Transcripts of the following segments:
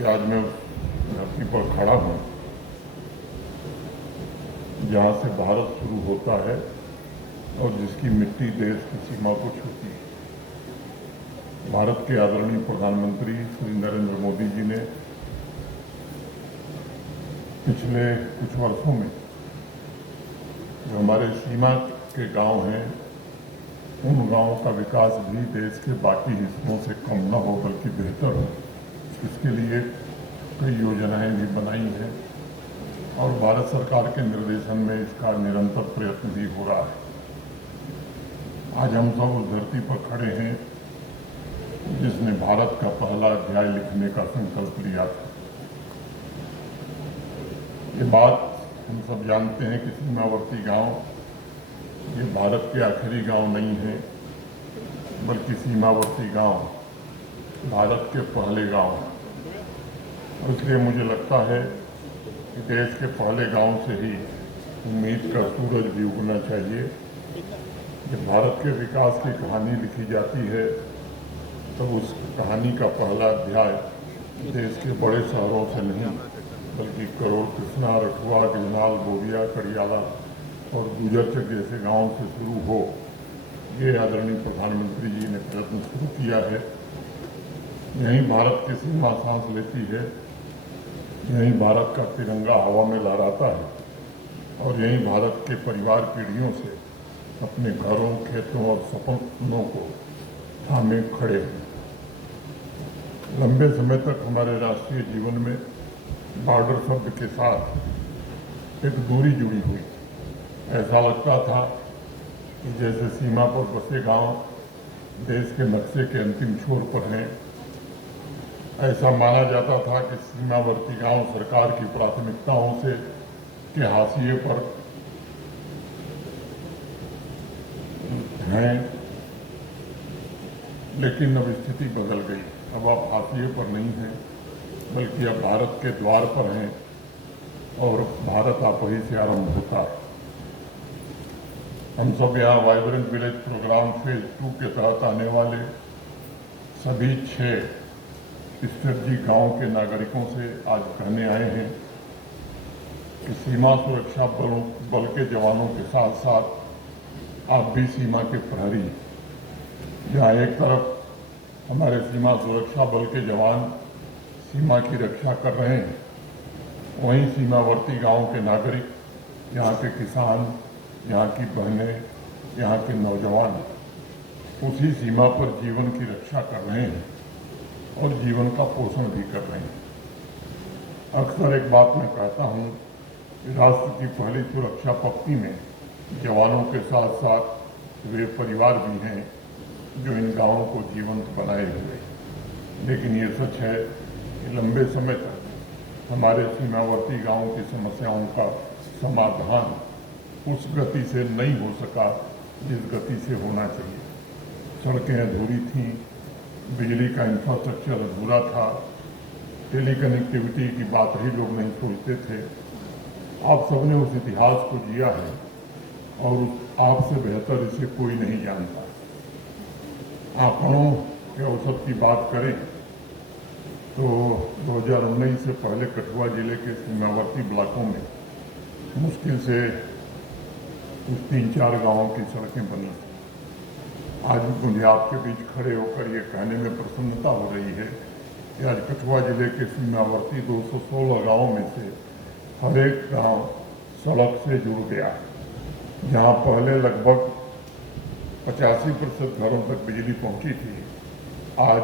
कि आज मैं उस धरती पर खड़ा हूँ जहाँ से भारत शुरू होता है और जिसकी मिट्टी देश की सीमा को छूती है। भारत के आदरणीय प्रधानमंत्री श्री नरेंद्र मोदी जी ने पिछले कुछ वर्षों में जो हमारे सीमा के गांव हैं, उन गांवों का विकास भी देश के बाकी हिस्सों से कम न हो बल्कि बेहतर हो, इसके लिए कई योजनाएं भी बनाई हैं और भारत सरकार के निर्देशन में इसका निरंतर प्रयत्न भी हो रहा है। आज हम सब उस धरती पर खड़े हैं जिसने भारत का पहला अध्याय लिखने का संकल्प लिया था। ये बात हम सब जानते हैं कि सीमावर्ती गांव ये भारत के आखिरी गांव नहीं है, बल्कि सीमावर्ती गांव भारत के पहले गांव हैं। और इसलिए मुझे लगता है कि देश के पहले गांव से ही उम्मीद का सूरज भी उगना चाहिए। जब भारत के विकास की कहानी लिखी जाती है तो उस कहानी का पहला अध्याय देश के बड़े शहरों से नहीं बल्कि करोड़, कृष्णा, रठुआ, गिलनाल, बोबिया, कड़ियाला और गुजरचक जैसे गांवों से शुरू हो, ये आदरणीय प्रधानमंत्री जी ने प्रयत्न शुरू किया है। यहीं भारत की सीमा सांस लेती है, यहीं भारत का तिरंगा हवा में लहराता है और यहीं भारत के परिवार पीढ़ियों से अपने घरों, खेतों और सपनों को थामे खड़े हैं। लंबे समय तक हमारे राष्ट्रीय जीवन में बॉर्डर शब्द के साथ एक दूरी जुड़ी हुई। ऐसा लगता था कि जैसे सीमा पर बसे गांव देश के नक्शे के अंतिम छोर पर हैं। ऐसा माना जाता था कि सीमावर्ती गांव सरकार की प्राथमिकताओं से के हाशिए पर हैं, लेकिन अब स्थिति बदल गई। अब आप हाशिए पर नहीं हैं, बल्कि अब भारत के द्वार पर हैं और भारत आप ही से आरंभ होता है। हम सब यहाँ वाइब्रेंट विलेज प्रोग्राम फेज 2 के तहत आने वाले सभी 6 स्ट्रेटजी गांव के नागरिकों से आज कहने आए हैं कि सीमा सुरक्षा बल के जवानों के साथ साथ आप भी सीमा के प्रहरी। जहाँ एक तरफ हमारे सीमा सुरक्षा बल के जवान सीमा की रक्षा कर रहे हैं, वहीं सीमावर्ती गांव के नागरिक, यहाँ के किसान, यहाँ की बहनें, यहाँ के नौजवान उसी सीमा पर जीवन की रक्षा कर रहे हैं और जीवन का पोषण भी कर रहे हैं। अक्सर एक बात मैं कहता हूँ कि राष्ट्र की पहली सुरक्षा पक्ति में जवानों के साथ साथ वे परिवार भी हैं जो इन गांवों को जीवंत बनाए हुए। लेकिन ये सच है कि लंबे समय तक हमारे सीमावर्ती गांवों की समस्याओं का समाधान उस गति से नहीं हो सका जिस गति से होना चाहिए। सड़कें अधूरी थीं, बिजली का इंफ्रास्ट्रक्चर अधूरा था, टेलीकनेक्टिविटी की बात ही लोग नहीं सोचते थे। आप सबने उस इतिहास को जिया है और आपसे बेहतर इसे कोई नहीं जानता। आंकड़ों के औसत की बात करें तो 2019 से पहले कठुआ जिले के सीमावर्ती ब्लॉकों में मुश्किल से कुछ 3-4 गांवों की सड़कें बनी। आज मुझे आपके बीच खड़े होकर ये कहने में प्रसन्नता हो रही है कि आज कठुआ जिले के सीमावर्ती 216 गांवों में से हर एक गांव सड़क से जुड़ गया है। जहां पहले लगभग 85% घरों तक बिजली पहुंची थी, आज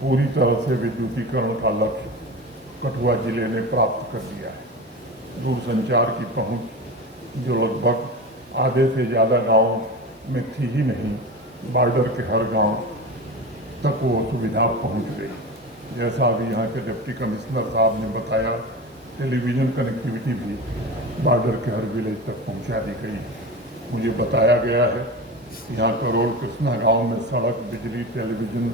पूरी तरह से विद्युतीकरण का लक्ष्य कठुआ जिले ने प्राप्त कर दिया है। दूरसंचार की पहुंच जो लगभग आधे से ज़्यादा गांव में थी ही नहीं, बॉर्डर के हर गांव तक वो सुविधा पहुंच गई। जैसा अभी यहाँ के डिप्टी कमिश्नर साहब ने बताया, टेलीविज़न कनेक्टिविटी भी बॉर्डर के हर विलेज तक पहुंचा दी गई। मुझे बताया गया है कि यहाँ करोड़, कृष्णा गांव में सड़क, बिजली, टेलीविज़न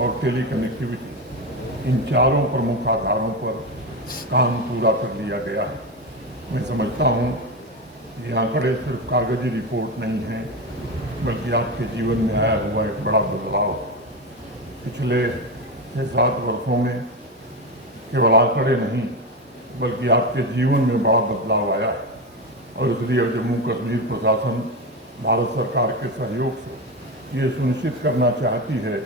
और टेली कनेक्टिविटी इन चारों प्रमुख आधारों पर काम पूरा कर लिया गया है। मैं समझता हूँ ये आंकड़े सिर्फ कागजी रिपोर्ट नहीं हैं, बल्कि आपके जीवन में आया हुआ एक बड़ा बदलाव। पिछले 6-7 वर्षों में केवल आंकड़े नहीं बल्कि आपके जीवन में बड़ा बदलाव आया है। और इसलिए जम्मू कश्मीर प्रशासन भारत सरकार के सहयोग से ये सुनिश्चित करना चाहती है